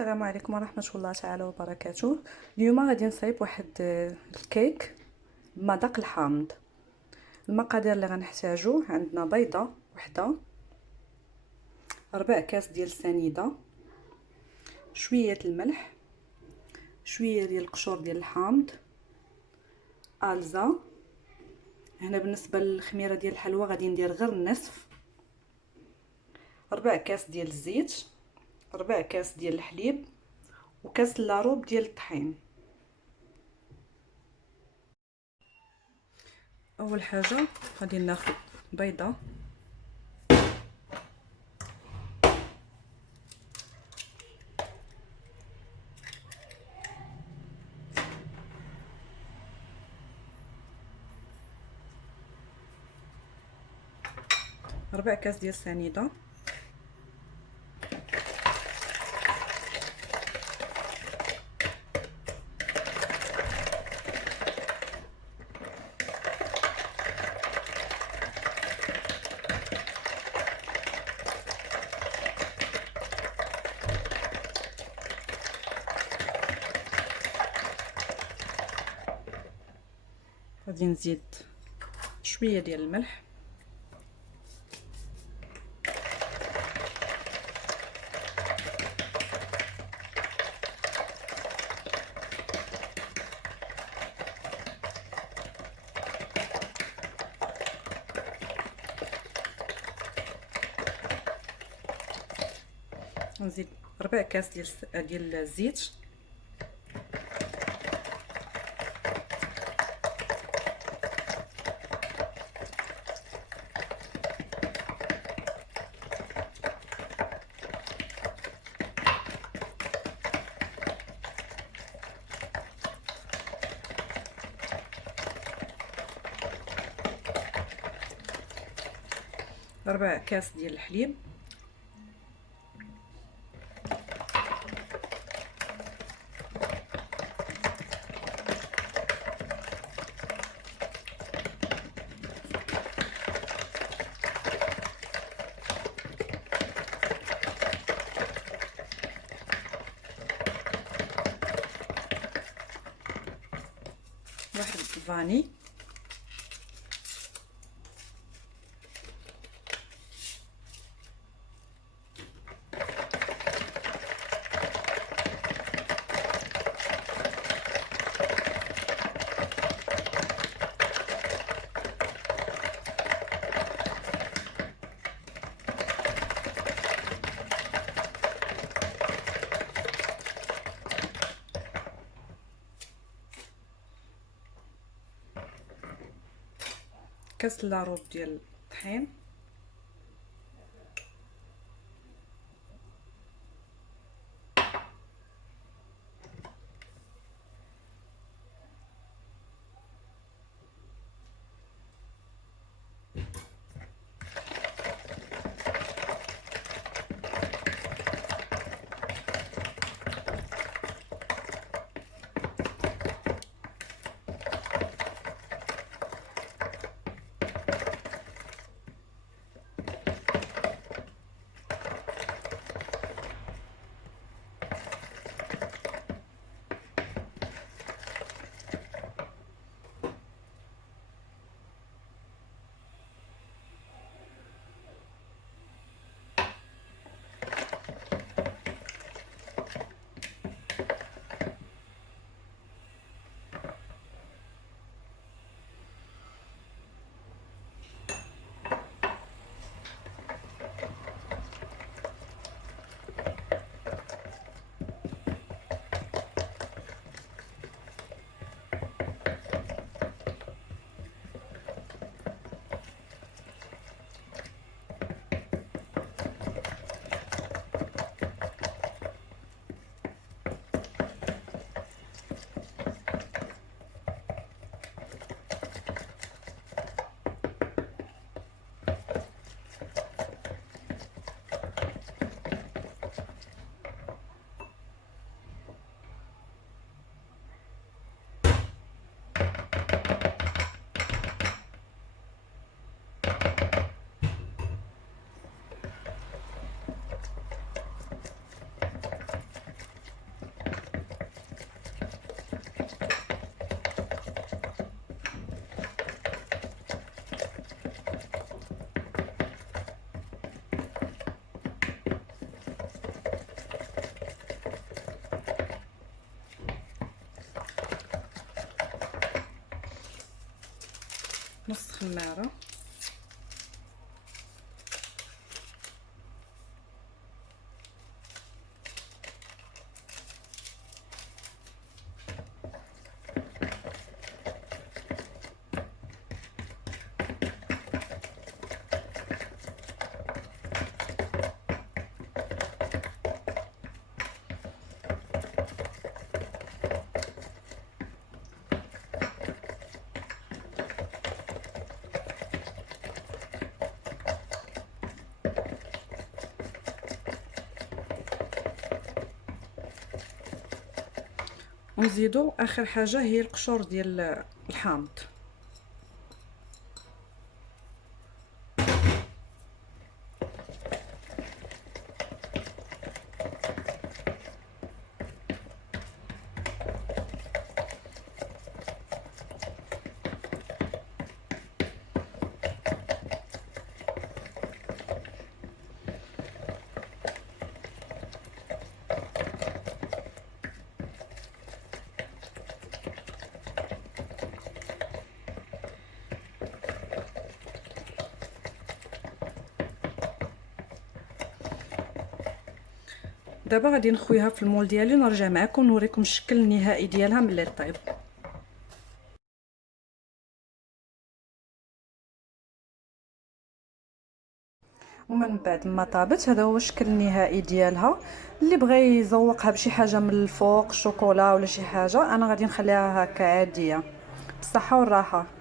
السلام عليكم ورحمة الله تعالى وبركاته. اليوم غادي نصايب واحد الكيك بمذاق الحامض. المقادير اللي غنحتاجو: عندنا بيضة وحده، 4 كاس ديال السنيده، شويه الملح، شويه ديال القشور ديال الحامض، الزا. هنا بالنسبه للخميره ديال الحلوى غادي ندير غير النصف، 4 كاس ديال الزيت، 4 كاس ديال الحليب، وكاس لاروب ديال الطحين. اول حاجه غادي ناخذ بيضه، ربع كاس ديال السنيده، غادي نزيد شويه ديال الملح، نزيد 4 كاس ديال الزيت، ربع كاس ديال الحليب، واحد فاني، كاس لاروب ديال الطحين، نص خماره. ونزيدو اخر حاجه هي القشور ديال الحامض. دابا غادي نخويها في المول ديالي ونرجع معكم نوريكم الشكل النهائي ديالها ملي طيب. ومن بعد ما طابت هذا هو الشكل النهائي ديالها. اللي بغى يزوقها بشي حاجه من الفوق شوكولا ولا شي حاجه، انا غادي نخليها هكا عاديه. بالصحه والراحه.